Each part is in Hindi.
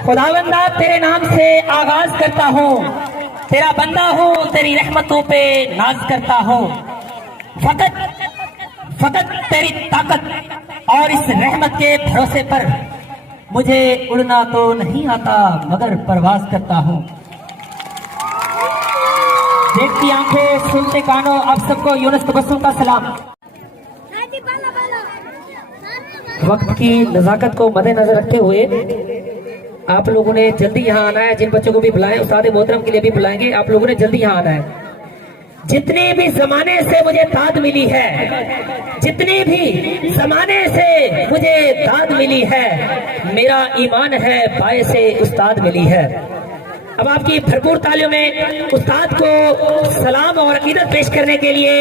खुदावंदा तेरे नाम से आगाज करता हूँ, तेरा बंदा हूँ, तेरी रहमतों पे नाज करता हूँ। फकत तेरी ताकत और इस रहमत के भरोसे पर मुझे उड़ना तो नहीं आता मगर परवाज करता हूँ। देखती आंखें सुनते कानों, आप सबको यूनुस तबस्सुम का सलाम। वक्त की नजाकत को मद्देनजर रखते हुए आप लोगों ने जल्दी यहाँ आना है। जिन बच्चों को भी बुलाएं, उस्ताद मोहतरम के लिए भी बुलाएंगे, आप लोगों ने जल्दी यहाँ आना है। जितने भी जमाने से मुझे दाद मिली है, जितने भी जमाने से मुझे दाद मिली है, मेरा ईमान है पाए से उस्ताद मिली है। अब आपकी भरपूर तालियों में उस्ताद को सलाम और अकीदत पेश करने के लिए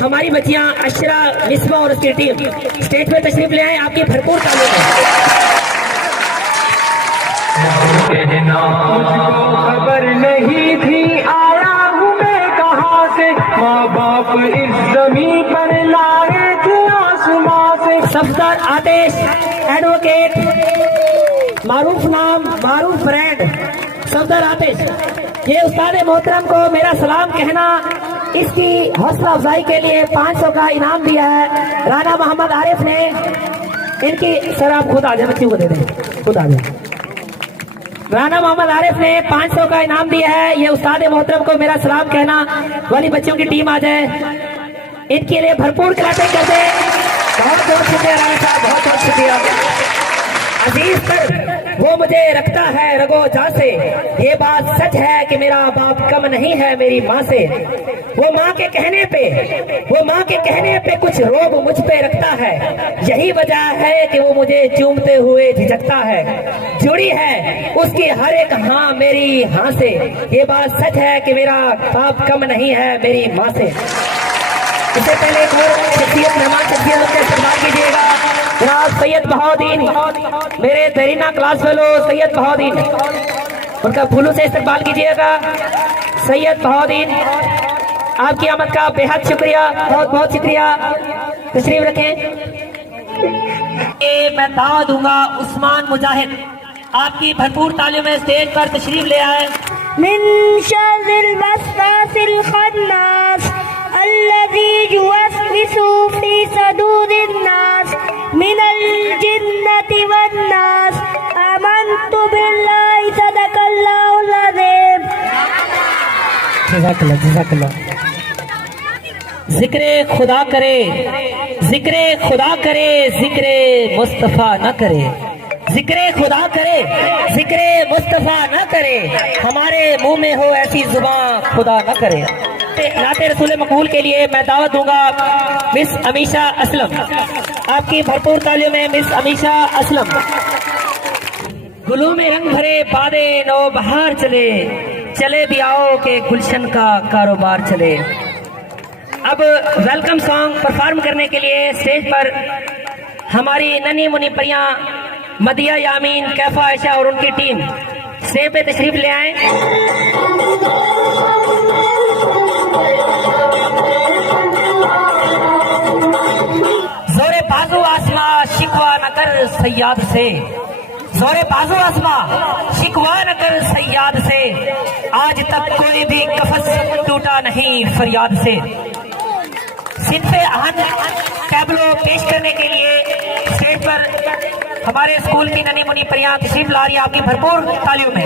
हमारी बच्चियां अशरा, मिसबा और उसकी टीम स्टेज पे तशरीफ ले आए। आपकी भरपूर तालियों में। खबर नहीं थी आया हूँ मैं कहाँ से, माँ बाप इस जमीन पर लाए थे आसमां से। सफदर आदेश एडवोकेट, मारूफ नाम, मारूफ ब्रांड सफदर आतिश, ये उस्ताद मोहतरम को मेरा सलाम कहना। इसकी हौसला अफजाई के लिए 500 का इनाम दिया है राना मोहम्मद आरिफ ने। इनकी सर आप खुद आ जाए, बच्ची को दे दें, खुद आ जाए। राना मोहम्मद आरिफ ने 500 का इनाम दिया है। ये उस्ताद मोहतरम को मेरा सलाम कहना वाली बच्चों की टीम आ जाए, इनके लिए भरपूर क्लैपिंग कर दे। बहुत बहुत शुक्रिया राना साहब, बहुत बहुत शुक्रिया। अजीज पर वो मुझे रखता है रगो जा से, ये बात सच है कि मेरा बाप कम नहीं है मेरी माँ से। वो माँ के कहने पे कुछ रोब मुझ पे रखता है, यही वजह है कि वो मुझे चूमते हुए झिझकता है। जुड़ी है उसकी हर एक हाँ मेरी हाँ से, ये बात सच है कि मेरा बाप कम नहीं है मेरी माँ से। इससे पहले एक और शख्सियत, मेहमान शख्सियत का इस्तेमाल कीजिएगा। जनाब सैयद बहाउद्दीन, मेरे दरीना क्लास फेलो सैयद बहाउद्दीन, उनका फूलों से इस्तेमाल कीजिएगा। सैयद बहाउद्दीन, आपकी आमद का बेहद शुक्रिया, बहुत बहुत शुक्रिया। तशरीफ रखें। मैं दावा दूंगा उस्मान मुजाहिद, आपकी भरपूर तालियों में स्टेज पर तशरीफ ले आए। मिन शर्रिल वस्वासिल खन्नास अल्लज़ी युवस्विसु फी सदूरिन नास मिनल जिन्नति वन नास आमन्तु बिल्लाहि सदक़ल्लाहुल अज़ीम। जज़ाकल्लाह, जज़ाकल्लाह। जिक्रे खुदा करे, जिक्रे खुदा करे, जिक्रे मुस्तफा न करे। जिक्रे खुदा करे, जिक्रे मुस्तफा न करे, हमारे मुंह में हो ऐसी जुबान खुदा न करे। नाते रसूल मकबूल के लिए मैं दावत दूंगा मिस अमीशा असलम, आपकी भरपूर तालियों में मिस अमीशा असलम। गुलों में रंग भरे बादे नो बहार चले, चले भी आओ के गुलशन का कारोबार चले। अब वेलकम सॉन्ग परफॉर्म करने के लिए स्टेज पर हमारी नन्ही मुनी परियां मदिया यामीन, कैफा आयशा और उनकी टीम स्टेज पे तशरीफ ले आए। जोरे बाजू आसमा शिकवा न कर सयाद से, जोरे बाजू आसमा शिकवा न कर सयाद से, आज तक कोई भी कफस टूटा नहीं फरियाद से। सिंफे आहन टैबलो पेश करने के लिए स्टेज पर हमारे स्कूल की नन्ही मुनी परियां तशरीफ ला रही है, आपकी भरपूर तालियों में।